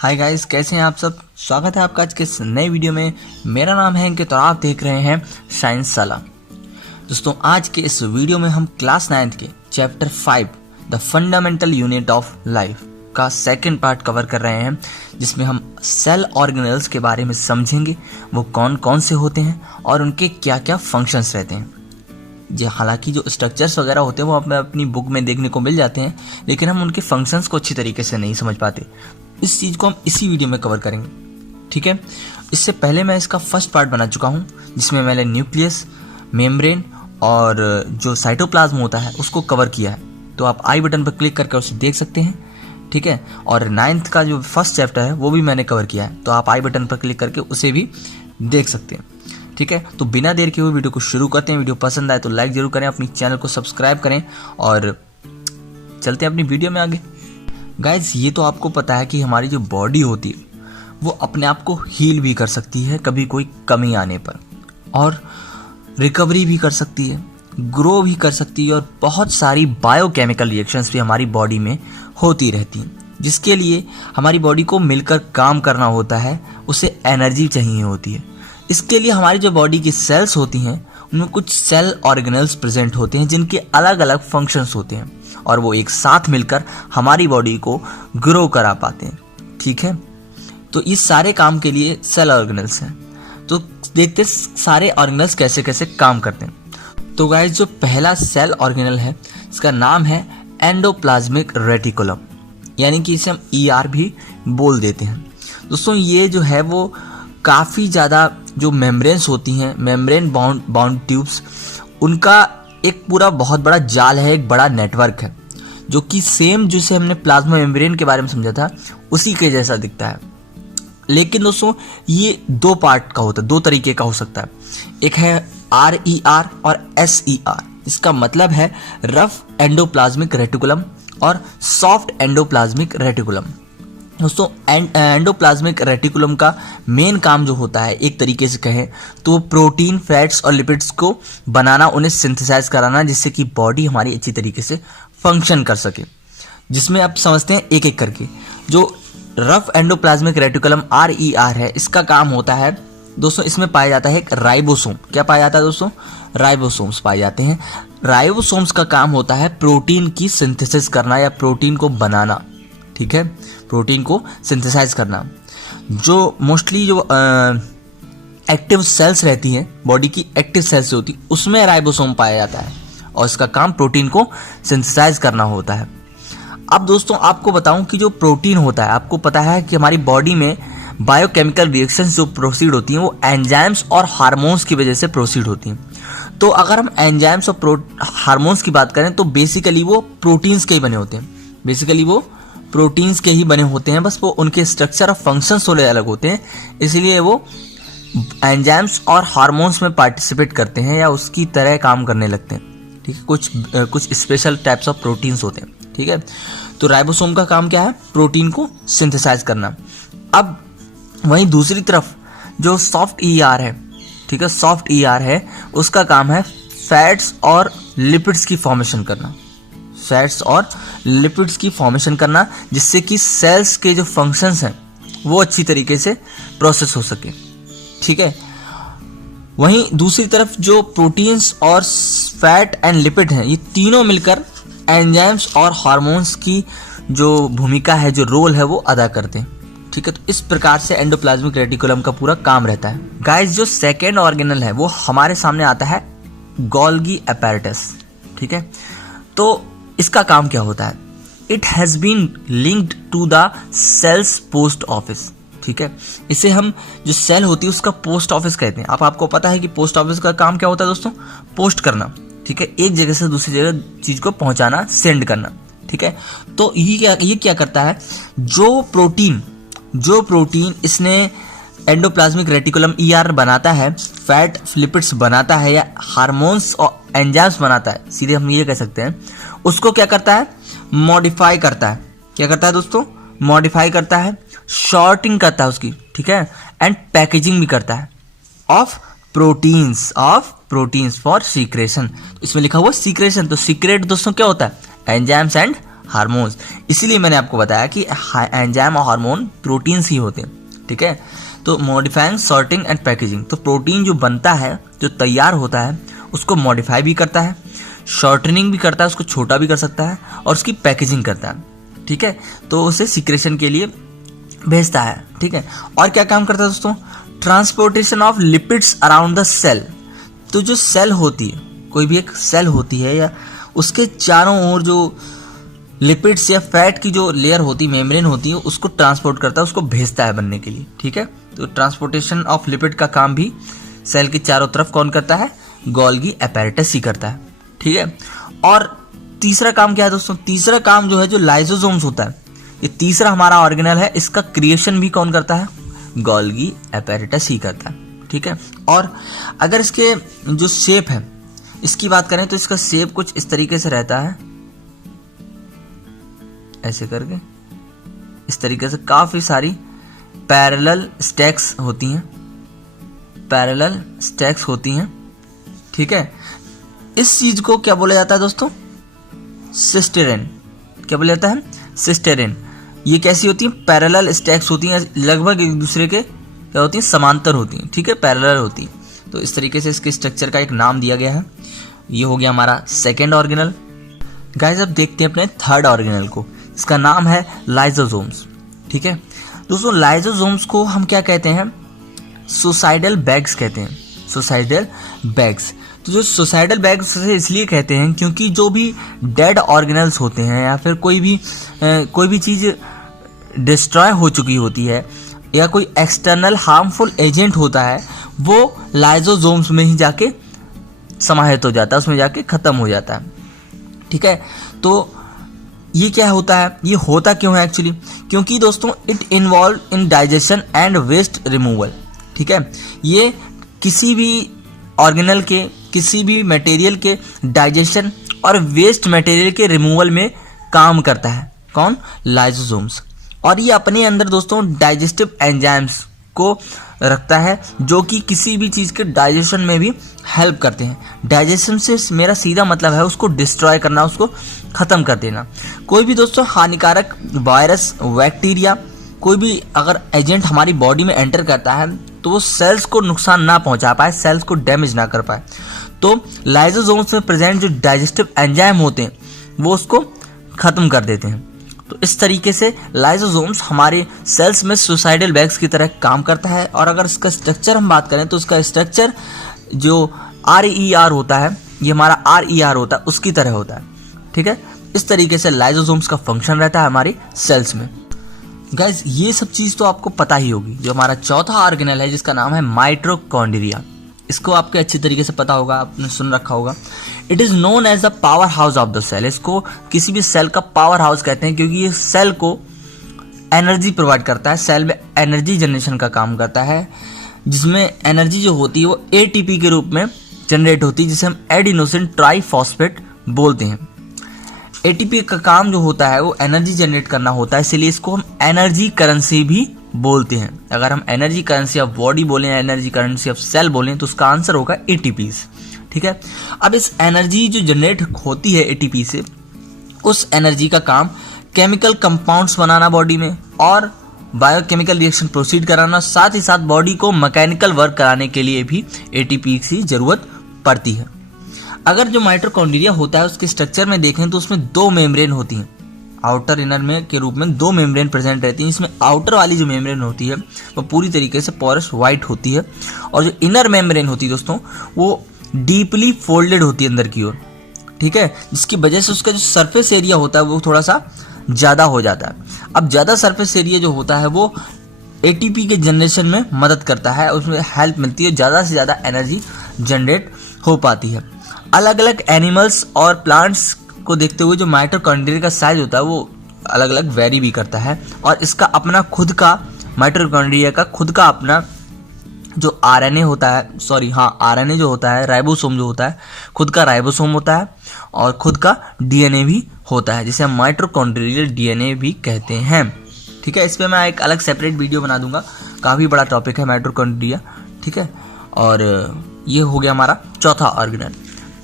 Hi guys, कैसे हैं आप सब। स्वागत है आपका आज के इस नए वीडियो में। मेरा नाम है अंकित और आप देख रहे हैं साइंस साला। दोस्तों, आज के इस वीडियो में हम क्लास 9th के chapter 5 the fundamental unit of life का सेकंड पार्ट कवर कर रहे हैं, जिसमें हम सेल ऑर्गेनेल्स के बारे में समझेंगे। वो कौन कौन से होते हैं और उनके क्या क्या फंक्शंस रहते हैं। जी, हालांकि जो स्ट्रक्चर्स वगैरह होते हैं वो हमें अपनी बुक में देखने को मिल जाते हैं, लेकिन हम उनके फंक्शंस को अच्छी तरीके से नहीं समझ पाते। इस चीज़ को हम इसी वीडियो में कवर करेंगे, ठीक है। इससे पहले मैं इसका फर्स्ट पार्ट बना चुका हूँ, जिसमें मैंने न्यूक्लियस, मेम्ब्रेन और जो साइटोप्लाज्म होता है उसको कवर किया है। तो आप आई बटन पर क्लिक करके उसे देख सकते हैं, ठीक है। और 9th का जो फर्स्ट चैप्टर है वो भी मैंने कवर किया है, तो आप आई बटन पर क्लिक करके उसे भी देख सकते हैं, ठीक है। तो बिना देर के हुए वीडियो को शुरू करते हैं। वीडियो पसंद आए तो लाइक जरूर करें, अपनी चैनल को सब्सक्राइब करें और चलते हैं अपनी वीडियो में आगे। गाइज, ये तो आपको पता है कि हमारी जो बॉडी होती है वो अपने आप को हील भी कर सकती है कभी कोई कमी आने पर, और रिकवरी भी कर सकती है, ग्रो भी कर सकती है, और बहुत सारी बायोकेमिकल रिएक्शंस भी हमारी बॉडी में होती रहती हैं, जिसके लिए हमारी बॉडी को मिलकर काम करना होता है। उसे एनर्जी चाहिए होती है। इसके लिए हमारी जो बॉडी की सेल्स होती हैं उनमें कुछ सेल ऑर्गेनेल्स प्रेजेंट होते हैं, जिनके अलग अलग फंक्शंस होते हैं, और वो एक साथ मिलकर हमारी बॉडी को ग्रो करा पाते हैं, ठीक है। तो इस सारे काम के लिए सेल ऑर्गेनेल्स हैं। तो देखते सारे ऑर्गेनेल्स कैसे कैसे काम करते हैं। तो गाइस, जो पहला सेल ऑर्गेनेल है इसका नाम है एंडोप्लाज्मिक रेटिकुलम, यानी कि इसे हम ER भी बोल देते हैं। दोस्तों, ये जो है वो काफ़ी ज़्यादा जो मेम्ब्रेन्स होती हैं, मेम्ब्रेन बाउंड ट्यूब्स, उनका एक पूरा बहुत बड़ा जाल है, एक बड़ा नेटवर्क है, जो कि सेम जिसे हमने प्लाज्मा मेम्ब्रेन के बारे में समझा था उसी के जैसा दिखता है। लेकिन दोस्तों, ये दो पार्ट का होता है, दो तरीके का हो सकता है। एक है RER और SER। इसका मतलब है रफ एंडोप्लाज्मिक रेटिकुलम और सॉफ्ट एंडोप्लाज्मिक रेटिकुलम। दोस्तों, एंडोप्लाज्मिक रेटिकुलम का मेन काम जो होता है, एक तरीके से कहें तो प्रोटीन, फैट्स और लिपिड्स को बनाना, उन्हें सिंथेसाइज कराना, जिससे कि बॉडी हमारी अच्छी तरीके से फंक्शन कर सके। जिसमें आप समझते हैं एक एक करके। जो रफ एंडोप्लाज्मिक रेटिकुलम RER है, इसका काम होता है दोस्तों, इसमें पाया जाता है एक राइबोसोम। क्या पाया जाता है दोस्तों? राइबोसोम्स पाए जाते हैं। राइबोसोम्स का काम होता है प्रोटीन की सिंथेसिस करना या प्रोटीन को बनाना, ठीक है, प्रोटीन को सिंथेसाइज करना। जो मोस्टली जो एक्टिव सेल्स रहती हैं, बॉडी की एक्टिव सेल्स होती, उसमें राइबोसोम पाया जाता है, और इसका काम प्रोटीन को सिंथेसाइज करना होता है। अब दोस्तों, आपको बताऊं कि जो प्रोटीन होता है, आपको पता है कि हमारी बॉडी में बायोकेमिकल रिएक्शंस जो प्रोसीड होती हैं वो एंजाइम्स और हार्मोन्स की वजह से प्रोसीड होती हैं। तो अगर हम एंजाइम्स और हार्मोन्स की बात करें तो बेसिकली वो प्रोटीन्स के ही बने होते हैं। बेसिकली वो प्रोटीन्स के ही बने होते हैं, बस वो उनके स्ट्रक्चर और फंक्शंस थोड़े अलग होते हैं, इसलिए वो एंजाइम्स और हार्मोन्स में पार्टिसिपेट करते हैं या उसकी तरह काम करने लगते हैं, ठीक है। कुछ स्पेशल टाइप्स ऑफ प्रोटीन्स होते हैं, ठीक है। तो राइबोसोम का काम क्या है? प्रोटीन को सिंथेसाइज करना। अब वहीं दूसरी तरफ जो सॉफ्ट ER है, ठीक है, सॉफ्ट ER है, उसका काम है फैट्स और लिपिड्स की फॉर्मेशन करना। फैट्स और लिपिड्स की फॉर्मेशन करना, जिससे कि सेल्स के जो फंक्शंस हैं वो अच्छी तरीके से प्रोसेस हो सके, ठीक है। वहीं दूसरी तरफ जो प्रोटीन्स और फैट एंड लिपिड हैं, ये तीनों मिलकर एंजाइम्स और हार्मोन्स की जो भूमिका है, जो रोल है, वो अदा करते हैं, ठीक है। तो इस प्रकार से एंडोप्लाज्मिक रेटिकुलम का पूरा काम रहता है। गाइस, जो सेकेंड ऑर्गेनल है वो हमारे सामने आता है गोल्गी अपैरेटस, ठीक है। तो इसका काम क्या होता है? It has been linked to the cells post office, ठीक है। इसे हम जो सेल होती है उसका पोस्ट ऑफिस कहते हैं। आपको पता है कि पोस्ट ऑफिस का काम क्या होता है दोस्तों? पोस्ट करना, ठीक है, एक जगह से दूसरी जगह चीज को पहुंचाना, सेंड करना, ठीक है। तो ये क्या करता है? जो प्रोटीन इसने एंडोप्लाज्मिक रेटिकुलम ER बनाता है, फैट लिपिड्स बनाता है या हार्मोन्स और एंजाइम्स बनाता है, सीधे हम ये कह सकते हैं, उसको क्या करता है? मॉडिफाई करता है। क्या करता है दोस्तों? मॉडिफाई करता है, शॉर्टिंग करता है उसकी, ठीक है, एंड पैकेजिंग भी करता है ऑफ प्रोटीन्स फॉर सीक्रेशन। इसमें लिखा हुआ सीक्रेशन, तो सीक्रेट दोस्तों क्या होता है? Enzymes and hormones. इसीलिए मैंने आपको बताया कि एंजाइम और हार्मोन प्रोटीन्स ही होते हैं, ठीक है। तो मॉडिफाइंग, सॉर्टिंग एंड पैकेजिंग, तो प्रोटीन जो बनता है, जो तैयार होता है, उसको मॉडिफाई भी करता है, शॉर्टनिंग भी करता है, उसको छोटा भी कर सकता है, और उसकी पैकेजिंग करता है, ठीक है। तो उसे सिक्रेशन के लिए भेजता है, ठीक है। और क्या काम करता है दोस्तों? Transportation of lipids around the cell. तो जो सेल होती है, कोई भी एक सेल होती है, या उसके चारों ओर जो लिपिड्स या फैट की जो लेयर होती है, मेम्ब्रेन होती है, उसको ट्रांसपोर्ट करता है, उसको भेजता है बनने के लिए, ठीक है। तो ट्रांसपोर्टेशन ऑफ लिपिड का काम भी सेल के चारों तरफ कौन करता है? गोल्गी एपेरेटस ही करता है, ठीक है। और तीसरा काम क्या है दोस्तों? तीसरा काम जो है, जो लाइसोसोम्स होता है, ये तीसरा हमारा ऑर्गेनल है, इसका क्रिएशन भी कौन करता है? गोल्गी एपेरेटस ही करता है, ठीक है। और अगर इसके जो शेप है, इसकी बात करें तो इसका शेप कुछ इस तरीके से रहता है, ऐसे करके, इस तरीके से काफी सारी पैरेलल स्टैक्स होती हैं, पैरेलल स्टैक्स होती हैं, ठीक है। इस चीज को क्या बोला जाता है दोस्तों? सिस्टेरेन। क्या बोला जाता है? सिस्टेरेन। ये कैसी होती है? पैरेलल स्टैक्स होती हैं, लगभग एक दूसरे के क्या होती हैं? समांतर होती हैं, ठीक है, पैरेलल होती हैं। तो इस तरीके से इसके स्ट्रक्चर का एक नाम दिया गया है। ये हो गया हमारा सेकेंड ऑर्गेनल। गाइस, अब देखते हैं अपने थर्ड ऑर्गेनल को, इसका नाम है लाइसोसोम्स, ठीक है। दोस्तों, लाइसोसोम्स को हम क्या कहते हैं? सुसाइडल बैग्स कहते हैं, सुसाइडल बैग्स। तो जो सुसाइडल बैग्स से इसलिए कहते हैं क्योंकि जो भी डेड ऑर्गेनल्स होते हैं, या फिर कोई भी चीज़ डिस्ट्रॉय हो चुकी होती है, या कोई एक्सटर्नल हार्मफुल एजेंट होता है, वो लाइसोसोम्स में ही जाके समाहित हो जाता है, उसमें जाके ख़त्म हो जाता है, ठीक है। तो ये क्या होता है? ये होता क्यों है एक्चुअली? क्योंकि दोस्तों, it involve in digestion and waste removal, ठीक है। ये किसी भी ऑर्गेनल के, किसी भी मटेरियल के डाइजेशन और वेस्ट मटेरियल के रिमूवल में काम करता है। कौन? लाइसोसोम्स। और ये अपने अंदर दोस्तों डाइजेस्टिव एंजाइम्स को रखता है, जो कि किसी भी चीज़ के डाइजेशन में भी हेल्प करते हैं। डाइजेशन से मेरा सीधा मतलब है उसको डिस्ट्रॉय करना, उसको ख़त्म कर देना। कोई भी दोस्तों हानिकारक वायरस, बैक्टीरिया, कोई भी अगर एजेंट हमारी बॉडी में एंटर करता है, तो वो सेल्स को नुकसान ना पहुंचा पाए, सेल्स को डैमेज ना कर पाए। तो लाइसोसोम्स में प्रेजेंट जो डाइजेस्टिव एंजाइम होते हैं, वो उसको ख़त्म कर देते हैं। तो इस तरीके से लाइसोसोम्स हमारे सेल्स में सुसाइडल बैग्स की तरह काम करता है। और अगर इसका स्ट्रक्चर हम बात करें, तो इसका स्ट्रक्चर जो RER होता है, ये हमारा RER होता है, उसकी तरह होता है, ठीक है। इस तरीके से लाइसोसोम्स का फंक्शन रहता है हमारी सेल्स में। गाइज, ये सब चीज़ तो आपको पता ही होगी। जो हमारा चौथा ऑर्गेनल है, जिसका नाम है माइटोकॉन्ड्रिया, इसको आपके अच्छी तरीके से पता होगा, आपने सुन रखा होगा। It is known as the power house of the cell. इसको किसी भी सेल का पावर हाउस कहते हैं, क्योंकि ये सेल को एनर्जी प्रोवाइड करता है, सेल में एनर्जी जनरेशन का काम करता है, जिसमें एनर्जी जो होती है वो ATP के रूप में जनरेट होती है, जिसे हम एडिनोसिन ट्राइफॉस्फेट बोलते हैं। ATP का काम जो होता है वो एनर्जी जनरेट करना होता है, इसलिए इसको हम एनर्जी करेंसी भी बोलते हैं। अगर हम एनर्जी करेंसी ऑफ बॉडी बोलें, एनर्जी करेंसी ऑफ सेल बोलें, तो उसका आंसर होगा ATPs, ठीक है। अब इस एनर्जी जो जनरेट होती है ATP से, उस एनर्जी का काम केमिकल कंपाउंड्स बनाना बॉडी में, और बायोकेमिकल रिएक्शन प्रोसीड कराना, साथ ही साथ बॉडी को मैकेनिकल वर्क कराने के लिए भी ATP की जरूरत पड़ती है। अगर जो माइटोकॉन्ड्रिया होता है, उसके स्ट्रक्चर में देखें तो उसमें दो मेम्ब्रेन होती हैं, आउटर इनर में के रूप में दो मेम्ब्रेन प्रेजेंट रहती हैं। इसमें आउटर वाली जो मेम्ब्रेन होती है वो पूरी तरीके से पोरस वाइट होती है, और जो इनर मेम्ब्रेन होती है दोस्तों, वो डीपली फोल्डेड होती है अंदर की ओर, ठीक है, जिसकी वजह से उसका जो सरफेस एरिया होता है वो थोड़ा सा ज़्यादा हो जाता है। अब ज़्यादा सरफेस एरिया जो होता है वो ATP के जनरेशन में मदद करता है, उसमें हेल्प मिलती है, ज़्यादा से ज़्यादा एनर्जी जनरेट हो पाती है। अलग अलग एनिमल्स और प्लांट्स को देखते हुए जो माइटोकॉन्ड्रिया का साइज होता है वो अलग अलग वेरी भी करता है, और इसका अपना खुद का, माइटोकॉन्ड्रिया का खुद का अपना जो RNA होता है, RNA जो होता है, राइबोसोम जो होता है, खुद का राइबोसोम होता है, और खुद का DNA भी होता है, जिसे हम माइटोकॉन्ड्रियल DNA भी कहते हैं, ठीक है। इस पर मैं एक अलग सेपरेट वीडियो बना दूंगा, काफ़ी बड़ा टॉपिक है माइटोकॉन्ड्रिया, ठीक है। और ये हो गया हमारा चौथा ऑर्गेनल।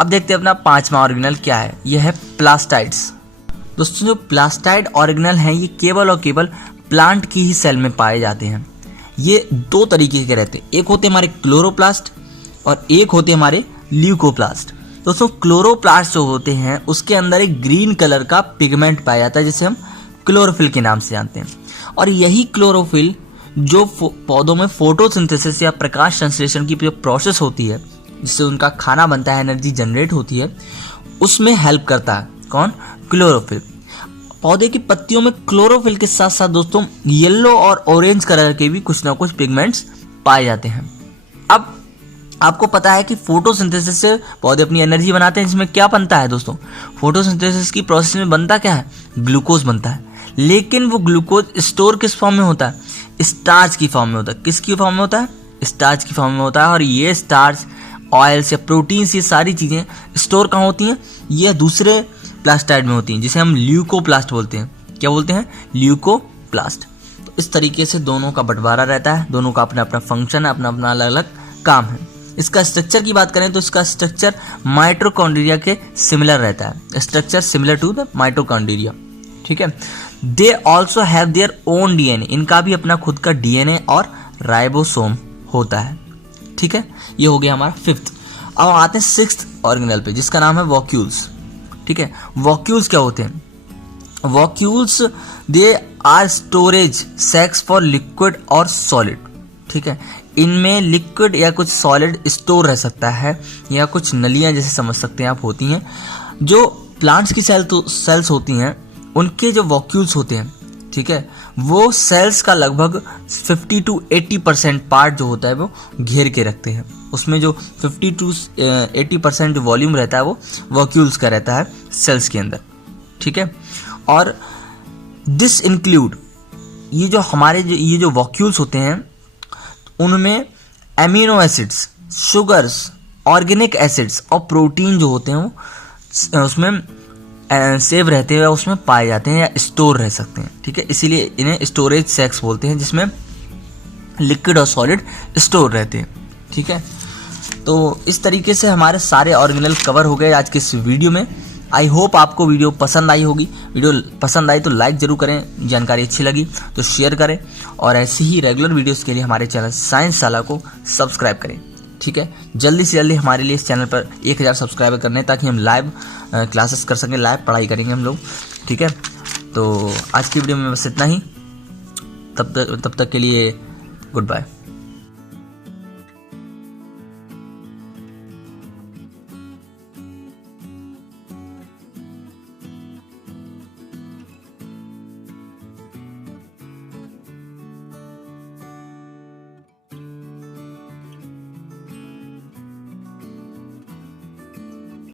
अब देखते हैं अपना पांचवा ऑर्गेनल क्या है, यह है प्लास्टाइड्स। दोस्तों जो प्लास्टाइड ऑर्गेनल हैं ये केवल और केवल प्लांट की ही सेल में पाए जाते हैं। ये दो तरीके के रहते हैं, एक होते हमारे क्लोरोप्लास्ट और एक होते हमारे ल्यूकोप्लास्ट। दोस्तों क्लोरोप्लास्ट जो होते हैं उसके अंदर एक ग्रीन कलर का पिगमेंट पाया जाता है जिसे हम क्लोरोफिल के नाम से जानते हैं, और यही क्लोरोफिल जो पौधों में फोटोसिंथेसिस या प्रकाश संश्लेषण की जो प्रोसेस होती है जिससे उनका खाना बनता है, एनर्जी जनरेट होती है, उसमें हेल्प करता है। कौन? क्लोरोफिल। पौधे की पत्तियों में क्लोरोफिल के साथ साथ दोस्तों येलो और ऑरेंज कलर के भी कुछ ना कुछ पिगमेंट्स पाए जाते हैं। अब आपको पता है कि फोटोसिंथेसिस से पौधे अपनी एनर्जी बनाते हैं, जिसमें क्या बनता है दोस्तों? फोटोसिंथेसिस की प्रोसेस में बनता क्या है? ग्लूकोज बनता है। लेकिन वो ग्लूकोज स्टोर किस फॉर्म में होता है? स्टार्च की फॉर्म में होता है। किसकी फॉर्म में होता है? स्टार्च की फॉर्म में होता है। और ये स्टार्च, ऑयल्स या प्रोटीन्स, ये सारी चीजें स्टोर कहाँ होती हैं? ये दूसरे प्लास्टाइड में होती हैं जिसे हम ल्यूकोप्लास्ट बोलते हैं। क्या बोलते हैं? ल्यूकोप्लास्ट। तो इस तरीके से दोनों का बंटवारा रहता है, दोनों का अपना अपना फंक्शन है, अपना अपना अलग अलग काम है। इसका स्ट्रक्चर की बात करें तो इसका स्ट्रक्चर माइटोकॉन्ड्रिया के सिमिलर रहता है। Structure similar to the mitochondria. ठीक है। They also have their own DNA. इनका भी अपना खुद का डीएनए और राइबोसोम होता है। ठीक है, ये हो गया हमारा फिफ्थ। अब आते हैं सिक्स्थ ऑर्गेनल पे जिसका नाम है वॉक्यूल्स। ठीक है, वॉक्यूल्स क्या होते हैं? Vacuoles they are storage sacs for liquid और सॉलिड। ठीक है, इनमें लिक्विड या कुछ सॉलिड स्टोर रह सकता है या कुछ नलियां जैसे समझ सकते हैं आप होती हैं। जो प्लांट्स की सेल्स होती हैं उनके जो वॉक्यूल्स होते हैं, ठीक है, वो सेल्स का लगभग 50 to 80% पार्ट जो होता है वो घेर के रखते हैं। उसमें जो 50 to 80% वॉल्यूम रहता है वो वॉक्यूल्स का रहता है सेल्स के अंदर। ठीक है, और दिस इंक्लूड, ये जो हमारे ये जो वॉक्यूल्स होते हैं उनमें amino acids, sugars, organic acids और प्रोटीन जो होते हैं वो उसमें सेव रहते हैं, उसमें पाए जाते हैं या स्टोर रह सकते हैं। ठीक है, इसीलिए इन्हें स्टोरेज सैक्स बोलते हैं जिसमें लिक्विड और सॉलिड स्टोर रहते हैं। ठीक है, तो इस तरीके से हमारे सारे ऑर्गेनल कवर हो गए आज के इस वीडियो में। आई होप आपको वीडियो पसंद आई होगी। वीडियो पसंद आई तो लाइक जरूर करें, जानकारी अच्छी लगी तो शेयर करें, और ऐसे ही रेगुलर वीडियोस के लिए हमारे चैनल साइंस साला को सब्सक्राइब करें। ठीक है, जल्दी से जल्दी हमारे लिए इस चैनल पर 1000 सब्सक्राइबर करने ताकि हम लाइव क्लासेस कर सकें, लाइव पढ़ाई करेंगे हम लोग। ठीक है, तो आज की वीडियो में बस इतना ही। तब तक के लिए गुड बाय।